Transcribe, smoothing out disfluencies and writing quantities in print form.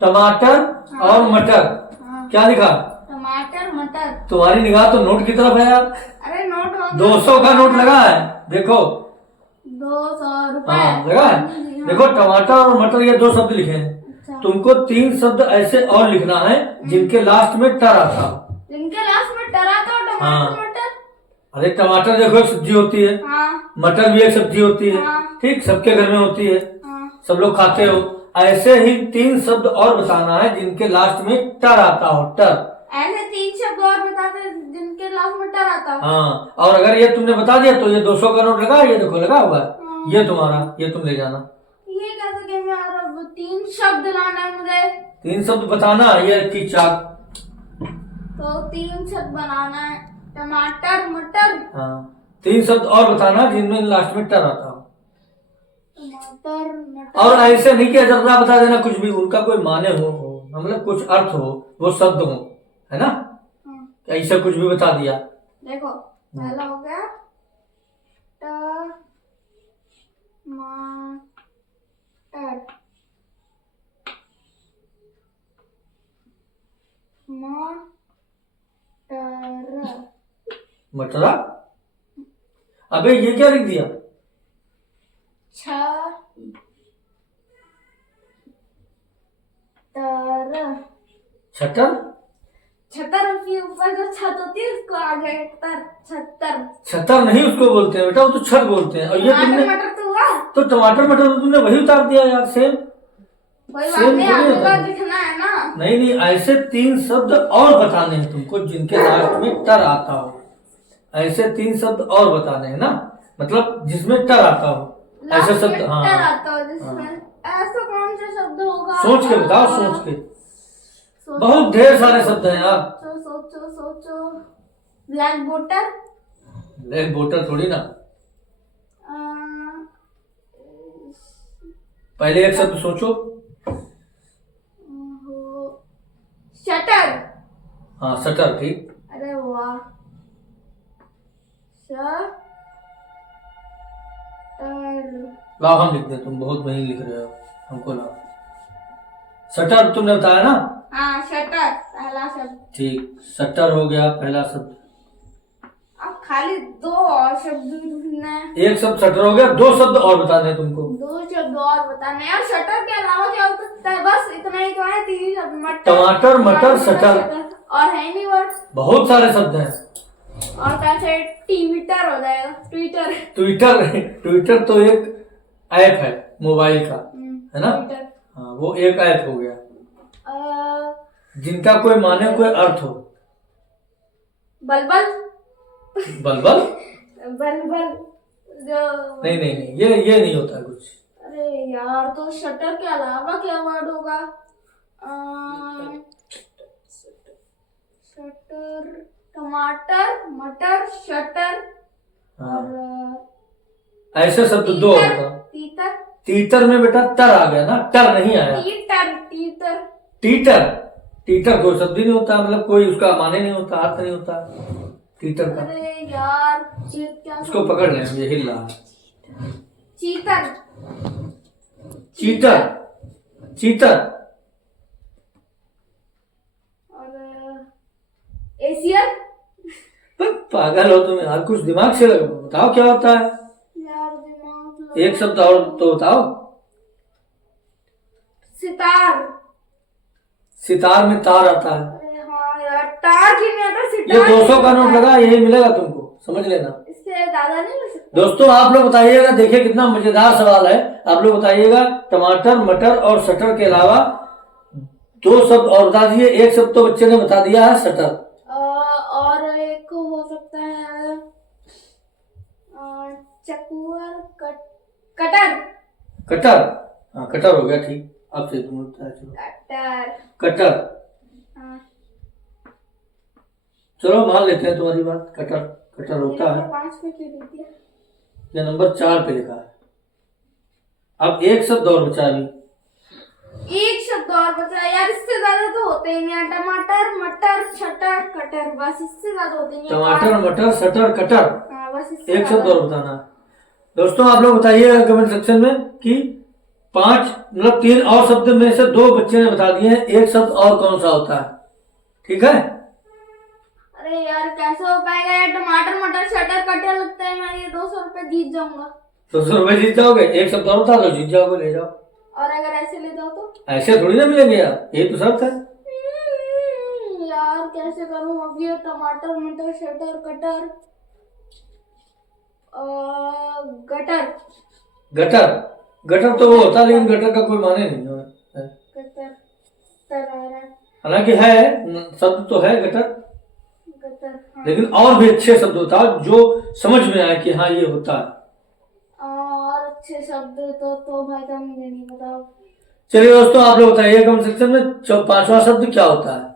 टमाटर हाँ। और मटर। हाँ। क्या लिखा? टमाटर मटर। तुम्हारी निगाह तो नोट की तरफ है यार। अरे नोट हो 200 का नोट लगा है, देखो। 200 रुपए। हाँ लगा है। हाँ। देखो टमाटर और मटर ये दो शब्द लिखे हैं। अच्छा। तुमको 3 शब्द ऐसे और लिखना है जिनके लास्ट में टर आता हो। जिनके लास्ट में टरा तो टमाटर हाँ। मटर। अरे टमाटर देखो एक सब्जी होती है, हाँ। मटर भी एक सब्जी होती है। हाँ। ठीक, सबके घर में होती है, हाँ। सब लोग खाते हो। ऐसे ही 3 शब्द और बताना है जिनके लास्ट में टर आता हो, टर। ऐसे 3 शब्द और बताते जिनके लास्ट में टर आता हो। हाँ, और अगर ये तुमने बता दिया तो ये 200 का नोट लगा, ये देखो लगा हुआ है। हाँ। ये तुम्हारा, ये तुम ले जाना। ये कैसे गेम में आ रहा है? 3 शब्द लाना है मुझे। 3 शब्द बताना, ये की चाक। तो 3 शब्द बनाना है, टमाटर मटर। हाँ, 3 शब्द और बताना जिनमें लास्ट में टर आता हो। टमाटर मटर। और ऐसे नहीं कि जरा बता देना कुछ भी, उनका कोई माने हो, मतलब कुछ अर्थ हो, वो शब्द हो, है ना। हाँ। ऐसा कुछ भी बता दिया। देखो पहला हो गया टमाटर मटरा। अबे ये क्या लिख दिया? छटर। छतर के ऊपर जो छत होती है उसको आगे छतर। छतर नहीं उसको बोलते हैं बेटा, वो तो छत बोलते हैं। और ये तुमने मटर तो हुआ। तो टमाटर मटर तो तुमने वही उतार दिया यार, सेम। कोई बात सेम नहीं, थोड़ी आगे होता का है। दिखना है ना। नहीं नहीं, ऐसे 3 शब्द और बताने हैं तुमको जिनके लास्ट में टर आता हो। ऐसे 3 शब्द और बताने हैं ना, मतलब जिसमें टर आता हो ऐसे लास्ट शब्द। में हाँ टर आता हो जिसमें। ऐसा कौन सा शब्द होगा? सोच के बताओ, सोच के। सोचो, बहुत ढेर सारे शब्द हैं यार। सोचो। Black voter. ब्लैक बोटर थोड़ी ना। पहले एक शब्द सोचो। शटर। हाँ शटर, ठीक। अरे वाह। शटर। लाओ हम लिख दें, तुम बहुत नहीं लिख रहे हो, हमको लाओ। शटर तुमने बताया ना। हाँ शटर पहला शब्द। ठीक, शटर हो गया पहला शब्द। अब खाली 2 और शब्द ढूंढना है। एक शब्द शटर हो गया, 2 शब्द और बताने हैं तुमको। 2 शब्द और बताने हैं। और शटर के अलावा क्या हो सकता है? बस इतना ही तो है। 3 शब्द। टमाटर मटर शटर। और है नहीं वर्ड। बहुत सारे शब्द हैं। और कैसे ट्विटर हो जाएगा? ट्विटर। ट्विटर। ट्विटर तो एक ऐप है मोबाइल का, है ना। ट्विटर। हाँ, वो एक ऐप हो गया जिनका कोई माने, कोई अर्थ हो। बलबल। बलबल। बलबल जो। नहीं नहीं नहीं, ये नहीं होता कुछ। अरे यार, तो शटर के अलावा क्या वर्ड होगा? शटर, टमाटर मटर शटर। हाँ। और ऐसे शब्द 2 होता। तीतर। तीतर में बेटा टर आ गया ना, टर नहीं आया। तीतर। टीटर। टीटर कोई शब्द ही नहीं होता, मतलब कोई उसका माने नहीं होता, अर्थ नहीं होता टीटर का। अरे यार, क्या उसको पकड़ लें, ये हिल रहा है। चीतर। चीटर। चीटर। और एशियन। पागल हो तुम यार, कुछ दिमाग से बताओ क्या होता है। यार दिमाग। एक शब्द और तो बताओ। सितार। सितार में तार आता है। अरे हाँ यार, तार की नहीं आता, सितार। ये 200 का नोट लगा, यही मिलेगा तुमको, समझ लेना। इससे ज्यादा नहीं मिल सकता। दोस्तों आप लोग बताइएगा, देखिए कितना मजेदार सवाल है। आप लोग बताइएगा टमाटर मटर और शटर के अलावा 2 शब्द और बता दीजिए। एक शब्द तो बच्चे ने बता दिया है, शटर। और एक हो सकता है चकुअर। कटर। कटर। हाँ कटर हो गया, ठीक। अब से तुम कटर। कटर। हाँ। चलो मान लेते हैं तुम्हारी बात, कटर कटर होता है। 5 में क्यों दे दिया? ये नंबर 4 पे लिखा है। अब एक शब्द और बचा अभी। एक शब्द और बचा यार, इससे ज्यादा तो होते ही नहीं है। टमाटर मटर शटर कटर, बस इससे ज्यादा होते नहीं है। टमाटर मटर शटर कटर। हाँ, बस इससे एक शब्द ज्यादा। और बताना है। दोस्तों आप लोग बताइएगा कमेंट सेक्शन में कि 5 मतलब 3 और शब्द में से 2 बच्चे ने बता दिए हैं, एक शब्द और कौन सा होता है? ठीक है, अरे यार कैसे हो पाएगा यार, टमाटर मटर शटर कटर लगता है, मैं ये 200 रुपए जीत जाऊंगा। 200 रुपए जीत जाओगे, एक शब्द और बता दो, जीत जाओगे, ले जाओ। और अगर ऐसे ले जाओ तो? ऐसे थोड़ी ना मिलेंगे यार, ये तो शर्त है। यार कैसे करूं अब ये, टमाटर मटर shutter cutter gutter. Gutter, gutter तो वो होता है, लेकिन गटर का कोई माने नहीं है। गटर तरारा हालांकि है, शब्द तो है गटर, गटर हाँ। लेकिन और भी अच्छे शब्द होता है जो समझ में आए कि हाँ ये होता है। और अच्छे शब्द तो भाई का मुझे नहीं पता। चलिए दोस्तों, आप लोग बताइए कमेंट सेक्शन में 5वां शब्द क्या होता है?